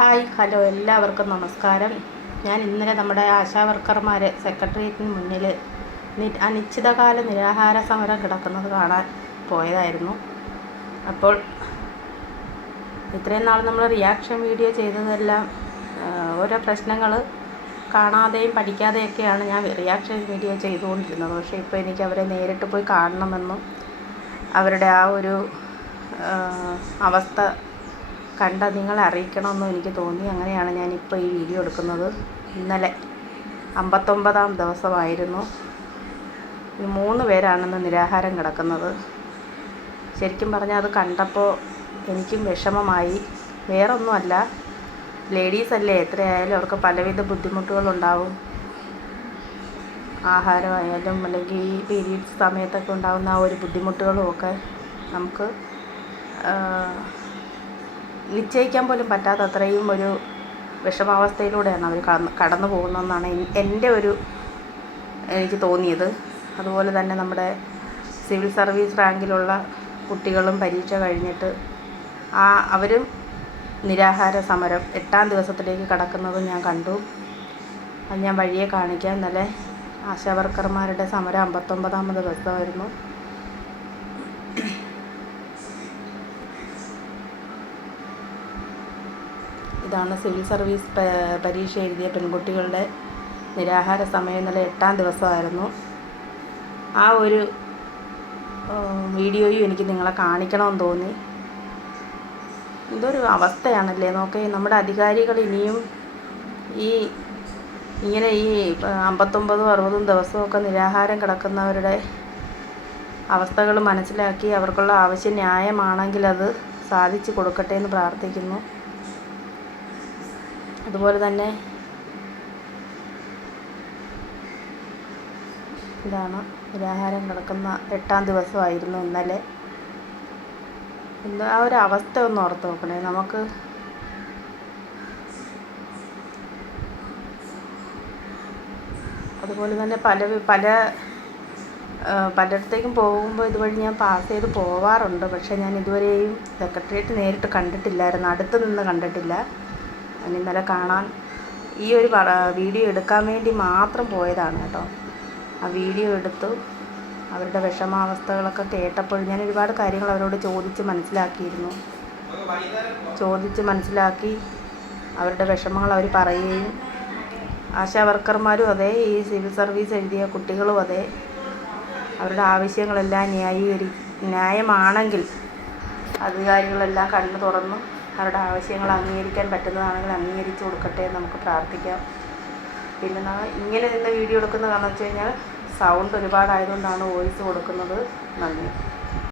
Hi hello എല്ലാവർക്കും നമസ്കാരം. ഞാൻ ഇന്നലെ നമ്മുടെ ആശാവർക്കർമാർ സെക്രട്ടേറിയറ്റിന് മുന്നിൽ അനിശ്ചിതകാല നിരാഹാര സമരം കിടക്കുന്നത് കാണാൻ പോയതായിരുന്നു. അപ്പോൾ ഇത്രയും നാൾ നമ്മൾ റിയാക്ഷൻ വീഡിയോ ചെയ്തതെല്ലാം ഓരോ പ്രശ്നങ്ങൾ കാണാതെയും പഠിക്കാതെയൊക്കെയാണ് ഞാൻ റിയാക്ഷൻ വീഡിയോ ചെയ്തുകൊണ്ടിരുന്നത്. പക്ഷേ ഇപ്പോൾ എനിക്ക് അവരെ നേരിട്ട് പോയി കാണണമെന്നും അവരുടെ ആ ഒരു അവസ്ഥ കണ്ട നിങ്ങളെ അറിയിക്കണമെന്നും എനിക്ക് തോന്നി. അങ്ങനെയാണ് ഞാനിപ്പോൾ ഈ വീഡിയോ എടുക്കുന്നത്. ഇന്നലെ 59ാം ദിവസമായിരുന്നു. ഈ 3 പേരാണെന്ന് നിരാഹാരം കിടക്കുന്നത്. ശരിക്കും പറഞ്ഞാൽ അത് കണ്ടപ്പോൾ എനിക്കും വിഷമമായി. വേറൊന്നുമല്ല, ലേഡീസല്ലേ, എത്രയായാലും അവർക്ക് പലവിധ ബുദ്ധിമുട്ടുകളുണ്ടാവും. ആഹാരമായാലും അല്ലെങ്കിൽ ഈ പീരീഡ്സ് സമയത്തൊക്കെ ഉണ്ടാകുന്ന ആ ഒരു ബുദ്ധിമുട്ടുകളുമൊക്കെ നമുക്ക് നിശ്ചയിക്കാൻ പോലും പറ്റാത്ത അത്രയും ഒരു വിഷമാവസ്ഥയിലൂടെയാണ് അവർ കടന്നു പോകുന്നതെന്നാണ് എൻ്റെ ഒരു എനിക്ക് തോന്നിയത്. അതുപോലെ തന്നെ നമ്മുടെ സിവിൽ സർവീസ് റാങ്കിലുള്ള കുട്ടികളും പരീക്ഷ കഴിഞ്ഞിട്ട് അവരും നിരാഹാര സമരം 8ാം ദിവസത്തിലേക്ക് കടക്കുന്നത് ഞാൻ കണ്ടു. അത് ഞാൻ വഴിയെ കാണിക്കാം. ഇന്നലെ ആശാവർക്കർമാരുടെ സമരം 59ാമത് ദിവസമായിരുന്നു. ഇതാണ് സിവിൽ സർവീസ് പരീക്ഷ എഴുതിയ പെൺകുട്ടികളുടെ നിരാഹാര സമയം. ഇന്നലെ 8ാം ദിവസമായിരുന്നു. ആ ഒരു വീഡിയോയും എനിക്ക് നിങ്ങളെ കാണിക്കണമെന്ന് തോന്നി. ഇതൊരു അവസ്ഥയാണല്ലേ. നോക്കേ, നമ്മുടെ അധികാരികൾ ഇനിയും ഇങ്ങനെ ഈ 59ഉം 60ഉം ദിവസമൊക്കെ നിരാഹാരം കിടക്കുന്നവരുടെ അവസ്ഥകൾ മനസ്സിലാക്കി അവർക്കുള്ള ആവശ്യം ന്യായമാണെങ്കിൽ അത് സാധിച്ചു കൊടുക്കട്ടെ എന്ന് പ്രാർത്ഥിക്കുന്നു. അതുപോലെ തന്നെ ഇതാണ് നിരാഹാരം കിടക്കുന്ന 8ാം ദിവസമായിരുന്നു ഇന്നലെ. ആ ഒരു അവസ്ഥ ഒന്ന് ഓർത്ത് നോക്കണേ. നമുക്ക് അതുപോലെ തന്നെ പലയിടത്തേക്കും പോകുമ്പോൾ ഇതുവഴി ഞാൻ പാസ് ചെയ്ത് പോവാറുണ്ട്. പക്ഷേ ഞാൻ ഇതുവരെയും സെക്രട്ടേറിയറ്റ് നേരിട്ട് കണ്ടിട്ടില്ലായിരുന്നു, അടുത്ത് നിന്ന് കണ്ടിട്ടില്ല. ഞാൻ ഇന്നലെ കാണാൻ ഈ ഒരു വീഡിയോ എടുക്കാൻ വേണ്ടി മാത്രം പോയതാണ് കേട്ടോ. ആ വീഡിയോ എടുത്തു അവരുടെ വിഷമാവസ്ഥകളൊക്കെ കേട്ടപ്പോൾ ഞാൻ ഒരുപാട് കാര്യങ്ങൾ അവരോട് ചോദിച്ച് മനസ്സിലാക്കി അവരുടെ വിഷമങ്ങൾ അവർ പറയുകയും, ആശാവർക്കർമാരും അതെ, ഈ സിവിൽ സർവീസ് എഴുതിയ കുട്ടികളും അതെ, അവരുടെ ആവശ്യങ്ങളെല്ലാം ന്യായമാണെങ്കിൽ അധികാരികളെല്ലാം കണ്ണു തുറന്നു അവരുടെ ആവശ്യങ്ങൾ അംഗീകരിക്കാൻ പറ്റുന്നതാണെങ്കിൽ അംഗീകരിച്ച് കൊടുക്കട്ടെ എന്ന് നമുക്ക് പ്രാർത്ഥിക്കാം. പിന്നെ ഇങ്ങനെ നിന്ന് വീഡിയോ എടുക്കുന്ന കാരണം വെച്ച് കഴിഞ്ഞാൽ സൗണ്ട് ഒരുപാടായതുകൊണ്ടാണ് വോയിസ് കൊടുക്കുന്നത്. നന്ദി.